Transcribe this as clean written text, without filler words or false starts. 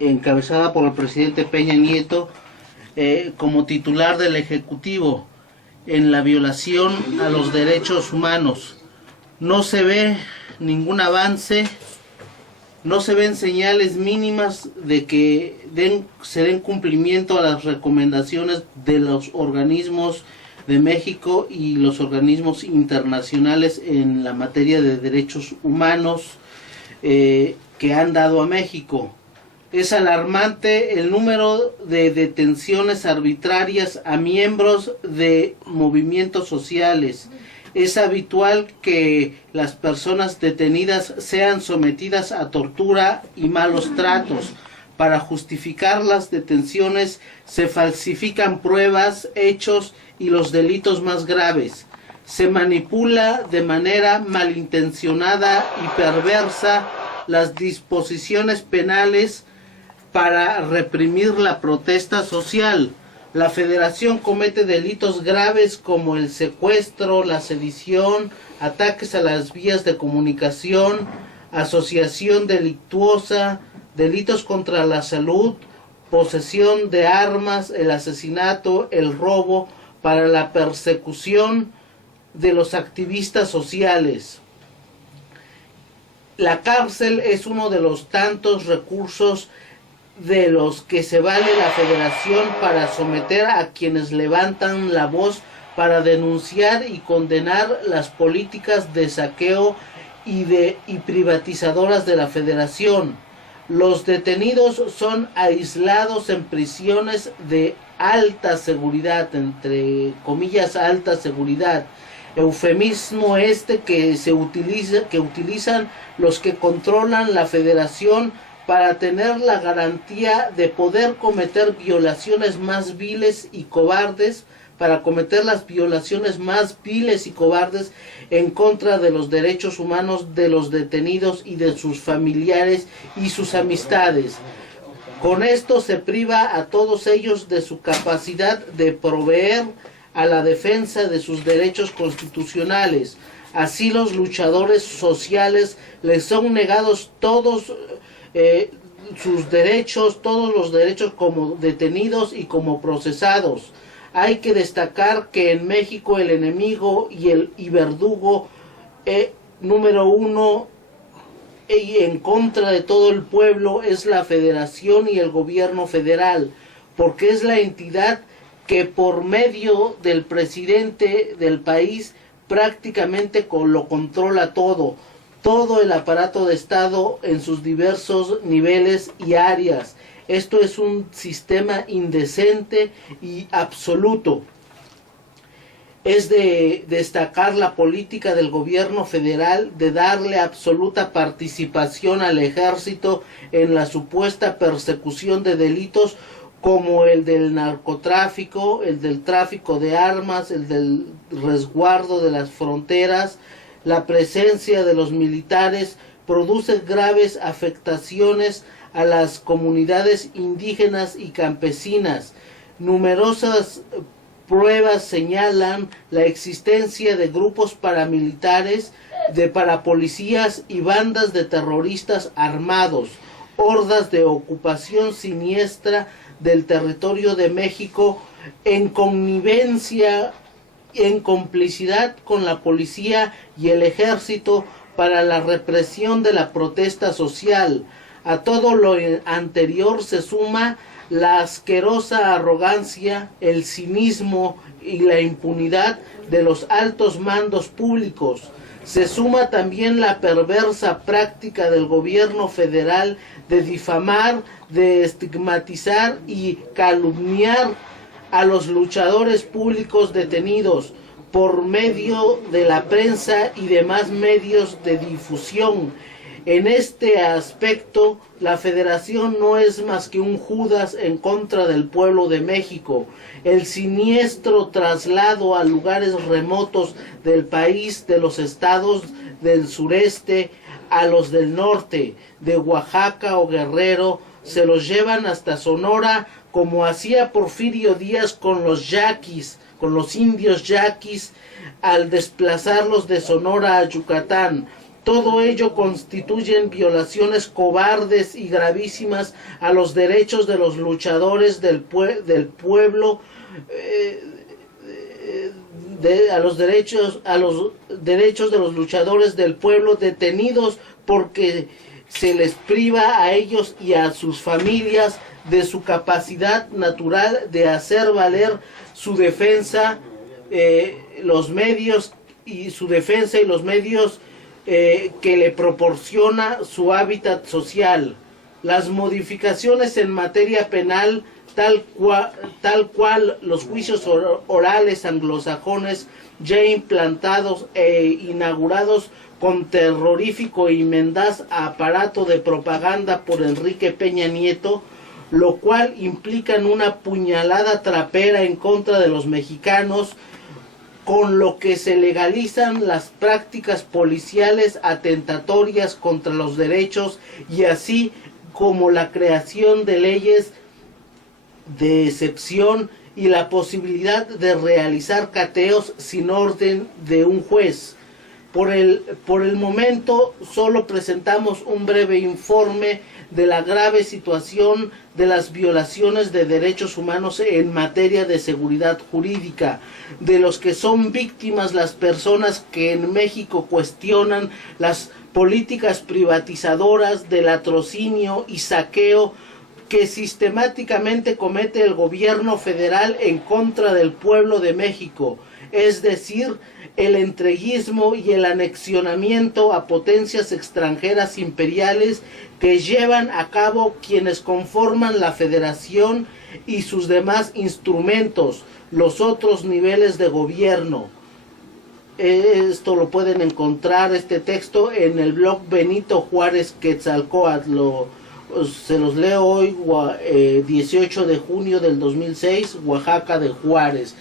encabezada por el presidente Peña Nieto, como titular del Ejecutivo en la violación a los derechos humanos. No se ve ningún avance, no se ven señales mínimas de que se den cumplimiento a las recomendaciones de los organismos de México y los organismos internacionales en la materia de derechos humanos que han dado a México. Es alarmante el número de detenciones arbitrarias a miembros de movimientos sociales. Es habitual que las personas detenidas sean sometidas a tortura y malos tratos. Para justificar las detenciones se falsifican pruebas, hechos y los delitos más graves. Se manipula de manera malintencionada y perversa las disposiciones penales para reprimir la protesta social. La Federación comete delitos graves como el secuestro, la sedición, ataques a las vías de comunicación, asociación delictuosa, delitos contra la salud, posesión de armas, el asesinato, el robo, para la persecución de los activistas sociales. La cárcel es uno de los tantos recursos de los que se vale la Federación para someter a quienes levantan la voz para denunciar y condenar las políticas de saqueo y privatizadoras de la Federación. Los detenidos son aislados en prisiones de alta seguridad, entre comillas alta seguridad, eufemismo que utilizan los que controlan la Federación para tener la garantía de poder cometer violaciones más viles y cobardes, en contra de los derechos humanos de los detenidos y de sus familiares y sus amistades. Con esto se priva a todos ellos de su capacidad de proveer a la defensa de sus derechos constitucionales. Así los luchadores sociales les son negados todos sus derechos, todos los derechos como detenidos y como procesados. Hay que destacar que en México el enemigo y verdugo número uno en contra de todo el pueblo es la Federación y el gobierno federal, porque es la entidad que por medio del presidente del país prácticamente lo controla todo el aparato de Estado en sus diversos niveles y áreas. Esto es un sistema indecente y absoluto. Es de destacar la política del gobierno federal de darle absoluta participación al ejército en la supuesta persecución de delitos como el del narcotráfico, el del tráfico de armas, el del resguardo de las fronteras. La presencia de los militares produce graves afectaciones a las comunidades indígenas y campesinas. Numerosas pruebas señalan la existencia de grupos paramilitares, de parapolicías y bandas de terroristas armados, hordas de ocupación siniestra del territorio de México en connivencia, en complicidad con la policía y el ejército para la represión de la protesta social. A todo lo anterior se suma la asquerosa arrogancia, el cinismo y la impunidad de los altos mandos públicos. Se suma también la perversa práctica del gobierno federal de difamar, de estigmatizar y calumniar a los luchadores públicos detenidos por medio de la prensa y demás medios de difusión. En este aspecto, la Federación no es más que un Judas en contra del pueblo de México. El siniestro traslado a lugares remotos del país, de los estados del sureste a los del norte, de Oaxaca o Guerrero, se los llevan hasta Sonora, como hacía Porfirio Díaz con los yaquis, con los indios yaquis, al desplazarlos de Sonora a Yucatán. Todo ello constituyen violaciones cobardes y gravísimas a los derechos de los luchadores del pueblo, a los derechos de los luchadores del pueblo detenidos, porque se les priva a ellos y a sus familias de su capacidad natural de hacer valer su defensa, los medios que le proporciona su hábitat social. Las modificaciones en materia penal, tal cual los juicios orales anglosajones ya implantados e inaugurados con terrorífico y mendaz aparato de propaganda por Enrique Peña Nieto, lo cual implican una puñalada trapera en contra de los mexicanos, con lo que se legalizan las prácticas policiales atentatorias contra los derechos, y así como la creación de leyes de excepción y la posibilidad de realizar cateos sin orden de un juez. Por el momento solo presentamos un breve informe de la grave situación de las violaciones de derechos humanos en materia de seguridad jurídica, de los que son víctimas las personas que en México cuestionan las políticas privatizadoras del latrocinio y saqueo que sistemáticamente comete el gobierno federal en contra del pueblo de México, es decir, el entreguismo y el anexionamiento a potencias extranjeras imperiales que llevan a cabo quienes conforman la federación y sus demás instrumentos, los otros niveles de gobierno. Esto lo pueden encontrar, este texto, en el blog Benito Juárez Quetzalcóatl. Se los leo hoy, 18 de junio del 2006, Oaxaca de Juárez.